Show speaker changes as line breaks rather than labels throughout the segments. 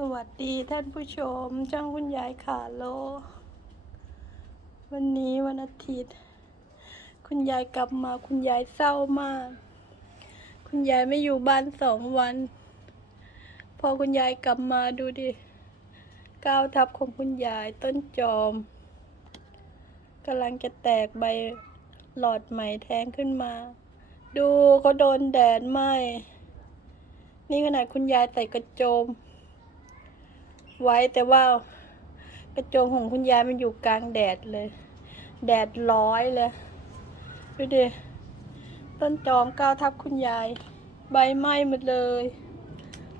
สวัสดีท่านผู้ชมจ้างคุณยายขาโล วันนี้วันอาทิตย์ คุณยายกลับมาคุณยายเศร้ามาก คุณยายไม่อยู่บ้านสองวัน พอคุณยายกลับมาดูดิก้าวทับของคุณยายต้นจอมกำลังจะแตกใบหลอดใหม่แทงขึ้นมา ดูเขาโดนแดดไหมนี่ขนาดคุณยายใส่กระโจม ไว้แต่ว่ากระโจมของคุณยายมันอยู่กลางแดดเลย แดดร้อยเลยดูดิต้นจอมก้าวทับคุณยาย ใบไหม้หมดเลย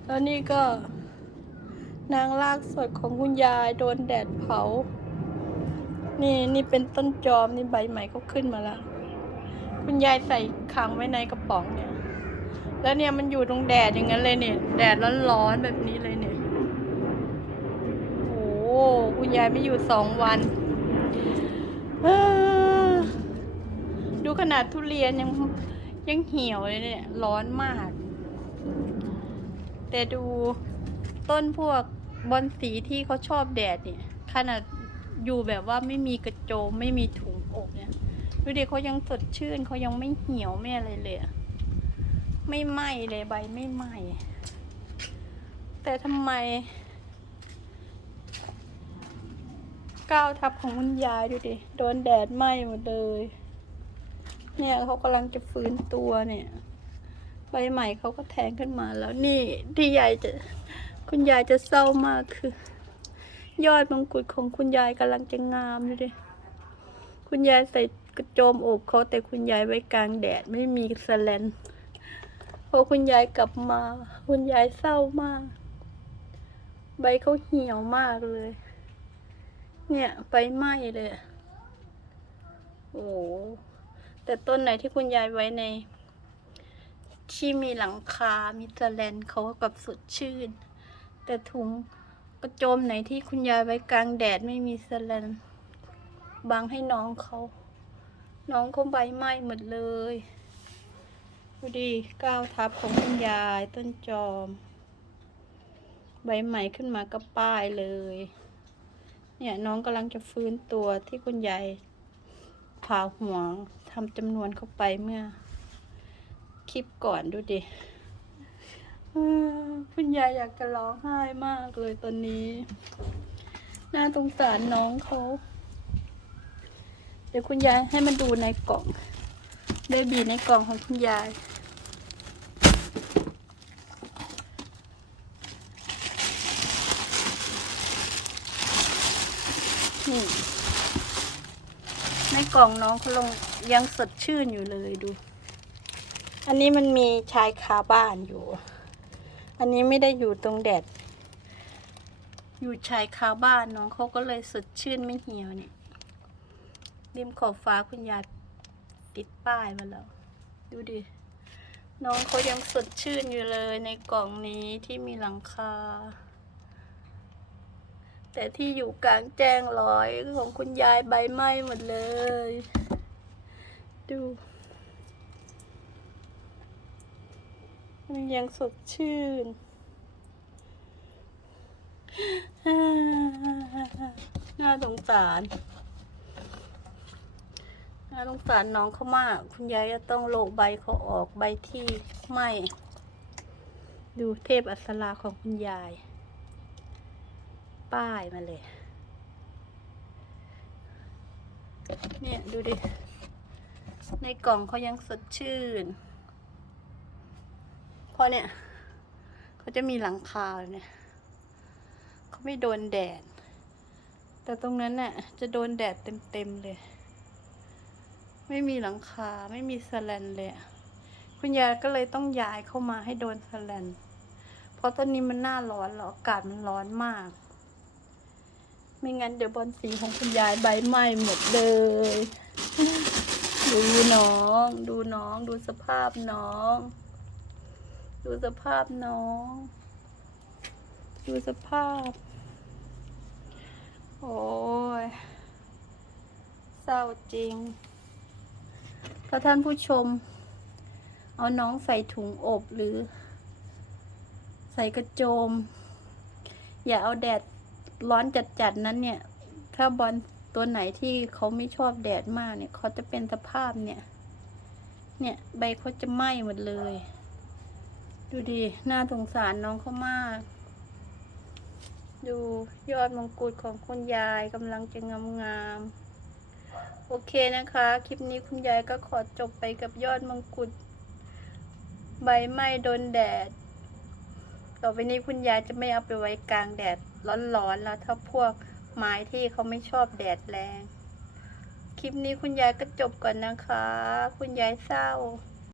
แล้วนี่ก็ นางลากสดของคุณยายโดนแดดเผา นี่นี่เป็นต้นจอมนี่ใบใหม่ก็ขึ้นมาแล้ว คุณยายใส่ขังไว้ในกระป๋องเนี่ย แล้วเนี่ยมันอยู่ตรงแดดอย่างนั้นเลยเนี่ย แดดร้อนๆแบบนี้เลยเนี่ย โอ้โห คุณยายไม่อยู่สองวันดูขนาดทุเรียนยังยังเหี่ยวเลยเนี่ย ร้อนมาก แต่ดูต้นพวกบอนสีที่เขาชอบแดดเนี่ย ขนาดอยู่แบบว่าไม่มีกระโจมไม่มีถุงอกเนี่ยดูดิเขายังสดชื่นเขายังไม่เหี่ยวไม่อะไรเลยไม่ไหม้เลยใบไม่ไหม้แต่ทำไม ก้าวทับของคุณยายดูดิ โดนแดดไหม้หมดเลย เนี่ยเขากำลังจะฟื้นตัวเนี่ย ใบใหม่เขาก็แทงขึ้นมาแล้วนี่ที่ยายจะ คุณยายจะเศร้ามากคือ ยอดมงกุฎของคุณยายกำลังจะงามดูดิ คุณยายใส่กระโจมอกเขาแต่คุณยายไว้กลางแดดไม่มีสแลนพอคุณยายกลับมา คุณยายเศร้ามาก ใบเขาเหี่ยวมากเลย เนี่ยไฟไหม้เลย โอ้โหแต่ต้นไหนที่คุณยายไว้ใน ที่มีหลังคา มีสแลนเขากับสดชื่น แต่ถุงกระโจมไหนที่คุณยายไว้กลางแดดไม่มีสแลนบังให้น้องเขา น้องเขาใบไหม้หมดเลยดูดิก้าวทับของคุณยายต้นจอม ใบใหม่ขึ้นมาก็ป้ายเลย เนี่ยน้องกำลังจะฟื้นตัวที่คุณยายผ่าหัวทำจำนวนเข้าไปเมื่อ คลิปก่อนดูดิคุณยายอยากจะร้องไห้มากเลยตอนนี้ น่าสงสารน้องเขา เดี๋ยวคุณยายให้มันดูในกล่องเบบีในกล่องของคุณยาย นี่ในกล่องน้องเขาลงยังสดชื่นอยู่เลยดู อันนี้มันมีชายคาบ้านอยู่ อันนี้ไม่ได้อยู่ตรงแดด อยู่ชายคาบ้านน้องเขาก็เลยสดชื่นไม่เหี่ยวเนี่ยริมขอบฟ้าคุณยายติดป้ายมาแล้ว ดูดิ น้องเขายังสดชื่นอยู่เลยในกล่องนี้ที่มีหลังคา แต่ที่อยู่กลางแจ้งลอยของคุณยายใบไหม้หมดเลย ดูมันยังสดชื่น น่าสงสาร น่าสงสารน้องเขามาก คุณยายจะต้องโลกใบเขาออกใบที่ไหม้ดูเทพอัศราของคุณยาย ป้ายมาเลย เนี่ยดูดิ ในกล่องเขายังสดชื่น เพราะเนี่ยเขาจะมีหลังคาเนี่ยเขาไม่โดนแดด แต่ตรงนั้นน่ะจะโดนแดดเต็มๆเลย ไม่มีหลังคาไม่มีสแลนเลยคุณยายก็เลยต้องย้ายเข้ามาให้โดนสแลนเพราะตอนนี้มันหน้าร้อนแล้วอากาศมันร้อนมาก ไม่งั้นเดี๋ยวบอลสีของคุณยายใบไหม้หมดเลย ดูน้อง ดูน้อง ดูสภาพน้อง ดูสภาพน้อง ดูสภาพ โอ้ยเศร้าจริงถ้าท่านผู้ชม เอาน้องใส่ถุงอบหรือ ใส่กระโจม อย่าเอาแดด ร้อนจัดๆนั้นเนี่ย ถ้าบอลตัวไหนที่เขาไม่ชอบแดดมากเนี่ย เขาจะเป็นสภาพเนี่ย เนี่ยใบเขาจะไหม้หมดเลย ดูดิน่าสงสารน้องเขามาก ดูยอดมงกุฎของคุณยายกำลังจะงามๆโอเคนะคะ คลิปนี้คุณยายก็ขอจบไปกับยอดมงกุฎใบไหม้โดนแดด ต่อไปนี้คุณยายจะไม่เอาไปไว้กลางแดดร้อนๆแล้วถ้าพวกไม้ที่เขาไม่ชอบแดดแรง คลิปนี้คุณยายก็จบก่อนนะคะ คุณยายเศร้า